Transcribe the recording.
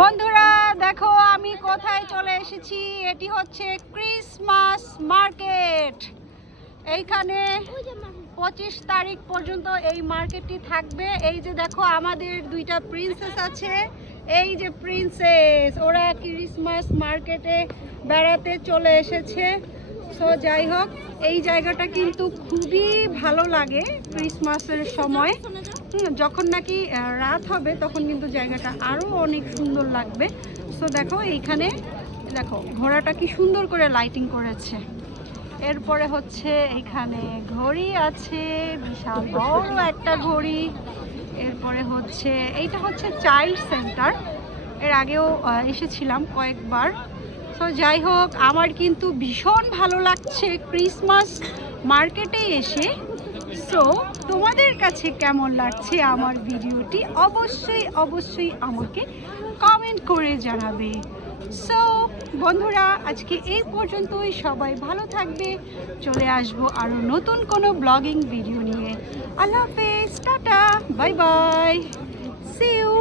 বন্ধুরা দেখো আমি কোথায় চলে এসেছি, এটি হচ্ছে ক্রিসমাস মার্কেট। এইখানে 25 তারিখ পর্যন্ত এই মার্কেটটি থাকবে। এই যে দেখো আমাদের দুইটা প্রিন্সেস আছে, এই যে প্রিন্সেস, ওরা ক্রিসমাস মার্কেটে বেড়াতে চলে এসেছে। সো যাই হোক, এই জায়গাটা কিন্তু খুবই ভালো লাগে ক্রিসমাসের সময়। যখন নাকি রাত হবে তখন কিন্তু জায়গাটা আরও অনেক সুন্দর লাগবে। সো দেখো এইখানে দেখো ঘোড়াটা কি সুন্দর করে লাইটিং করেছে। এরপরে হচ্ছে এখানে ঘড়ি আছে, বিশাল বড় একটা ঘড়ি। এরপরে হচ্ছে এইটা হচ্ছে চাইল্ড সেন্টার, এর আগেও এসেছিলাম কয়েকবার। তো যাই হোক, আমার কিন্তু ভীষণ ভালো লাগছে ক্রিসমাস মার্কেটে এসে। সো তোমাদের কাছে কেমন লাগছে আমার ভিডিওটি অবশ্যই অবশ্যই আমাকে কমেন্ট করে জানাবে। সো বন্ধুরা আজকে এই পর্যন্তই, সবাই ভালো থাকবে। চলে আসবো আরও নতুন কোনো ব্লগিং ভিডিও নিয়ে। আল্লাহ হাফেজ, tata, bye bye, see you.